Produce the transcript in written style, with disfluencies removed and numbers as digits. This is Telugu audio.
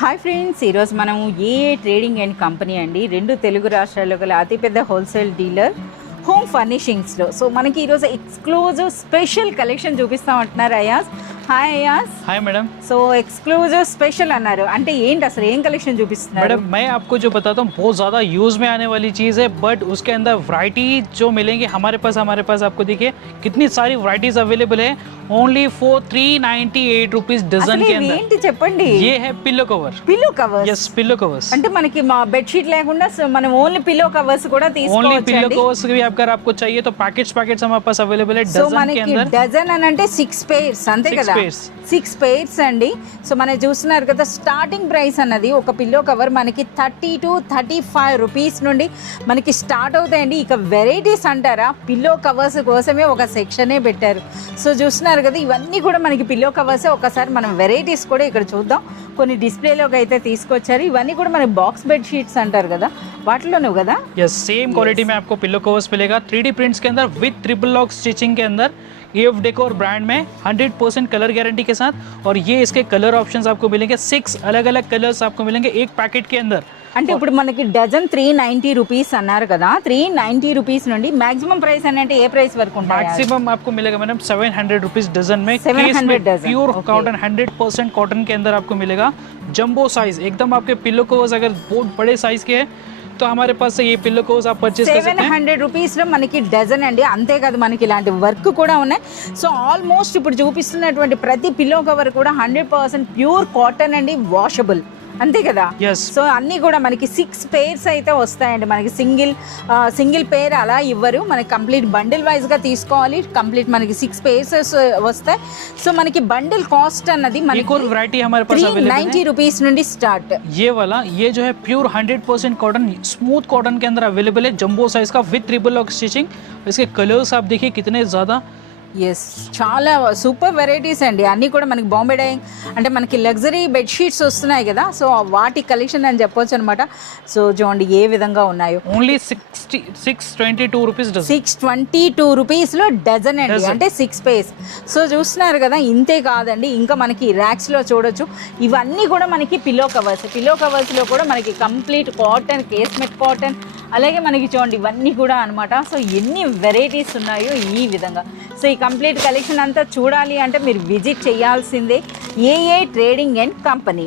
హాయ్ ఫ్రెండ్స్, ఈరోజు మనము ఏఏ ట్రేడింగ్ అండ్ కంపెనీ అండి, రెండు తెలుగు రాష్ట్రాల్లో గల అతిపెద్ద హోల్సేల్ డీలర్ హోమ్ ఫర్నిషింగ్స్లో. సో మనకి ఈరోజు ఎక్స్క్లూజివ్ స్పెషల్ కలెక్షన్ చూపిస్తామంటున్నారు Ayaz. Hi Ayaz. Hi madam. So exclusive special అన్నారు అంటే ఏంటి, అసలు ఏం కలెక్షన్ చూపిస్తున్నారు? मैडम मैं आपको जो बताता हूँ बहुत ज़्यादा यूज़ में आने वाली चीज़ है, बट उसके अंदर वैरायटी जो मिलेंगी हमारे पास आपको देखिए कितनी सारी वैरायटीज अवेलेबल है ओनली फॉर 398 रुपीज डजन के अंदर. ఏంటి చెప్పండి. ये है pillow cover. Pillow covers. Yes, pillow covers. అంటే మనకి మా బెడ్షీట్ లేకుండా మనం ఓన్లీ పిల్లో కవర్స్ కూడా ओनली తీసుకోవచ్చు. पिलो कवर्स भी अगर आपको चाहिए तो पैकेट्स हमारे पास अवेलेबल है సో डजन के మనకి अंदर. డజన్ అని అంటే 6 pairs అంతే కదా, 6 pairs అండి. సో మనం చూస్తున్నారు కదా, స్టార్టింగ్ ప్రైస్ అన్నది ఒక పిల్లో కవర్ మనకి 30 to 35 రూపీస్ నుండి మనకి స్టార్ట్ అవుతాయండి. ఇక వెరైటీస్ అంటారా, పిల్లో కవర్స్ కోసమే ఒక సెక్షనే పెట్టారు. సో చూస్తున్నారు కదా, ఇవన్నీ కూడా మనకి పిల్లో కవర్సే. ఒకసారి మనం వెరైటీస్ కూడా ఇక్కడ చూద్దాం. కొన్ని డిస్ప్లేలోకి అయితే తీసుకొచ్చారు. ఇవన్నీ కూడా మనకి బాక్స్ బెడ్ షీట్స్ అంటారు కదా, వాటిలోనూ కదా. यस, सेम क्वालिटी में आपको पिलो कवर्स मिलेगा 3D प्रिंट्स के अंदर विद ट्रिपल लॉक स्टिचिंग के अंदर, एफ डेकोर ब्रांड में 100% कलर गारंटी के साथ. और ये इसके कलर ऑप्शंस आपको मिलेंगे, 6 अलग अलग कलर्स आपको मिलेंगे एक पैकेट के अंदर. అంటే ఇప్పుడు మనకి డజన్ 390 రూపీస్ అన్నారు కదా, 390 రూపీస్ నుండి మాక్సిమం ప్రైస్ అని అంటే ఏ ప్రైస్ వరకు ఉంటుంది? मैक्सिमम आपको मिलेगा मैडम 700 रुपीज डजन में. 700 डजन प्योर कॉटन 100% कॉटन के अंदर आपको मिलेगा. जंबो साइज एकदम आपके पिलो कवर्स अगर बहुत बड़े साइज के हैं तो हमारे पास से ये पिलो कवर्स आप परचेज कर सकते हैं. 700 రూపీస్లో మనకి డజన్ అండి. అంతేకాదు మనకి ఇలాంటి వర్క్ కూడా ఉన్నాయి. సో ఆల్మోస్ట్ ఇప్పుడు చూపిస్తున్నటువంటి ప్రతి పిల్లో కవర్ కూడా 100% ప్యూర్ కాటన్ అండి, వాషబుల్ అంతే కదా. Yes. సో అన్నీ కూడా మనకి 6 pairs అయితే వస్తాయండి. మనకి సింగిల్ పేర్ అలా ఇవ్వరు, మనకి కంప్లీట్ బండిల్ వైజ్గా తీసుకోవాలి. కంప్లీట్ మనకి 6 pairs వస్తాయి. సో మనకి బండిల్ కాస్ట్ అన్నది మనకి एक और वैरायटी हमारे पास अवेलेबल 390 రూపీస్ నుండి స్టార్ట్. ये वाला, ये जो है प्योर 100% कॉटन, स्मूथ कॉटन के अंदर अवेलेबल है, जंबो साइज का विद ट्रिपल लॉक स्टिचिंग. इसके कलर्स आप देखिए कितने ज़्यादा. ఎస్, చాలా సూపర్ వెరైటీస్ అండి. అన్నీ కూడా మనకి బాంబే డైయింగ్ అంటే మనకి లగ్జరీ బెడ్షీట్స్ వస్తున్నాయి కదా, సో వాటి కలెక్షన్ అని చెప్పొచ్చు అనమాట. సో చూడండి ఏ విధంగా ఉన్నాయో. Only 622 rupees dozen. 622 రూపీస్లో డజన్ అండి, అంటే 6 pairs. సో చూస్తున్నారు కదా, ఇంతే కాదండి, ఇంకా మనకి ర్యాక్స్లో చూడొచ్చు. ఇవన్నీ కూడా మనకి పిల్లో కవర్స్లో కూడా మనకి కంప్లీట్ కాటన్, కేస్మెట్ కాటన్, అలాగే మనకి చూడండి ఇవన్నీ కూడా అనమాట. సో ఎన్ని వెరైటీస్ ఉన్నాయో ఈ విధంగా. సో ఈ కంప్లీట్ కలెక్షన్ అంతా చూడాలి అంటే మీరు విజిట్ చేయాల్సిందే ఏఏ ట్రేడింగ్ అండ్ కంపెనీ.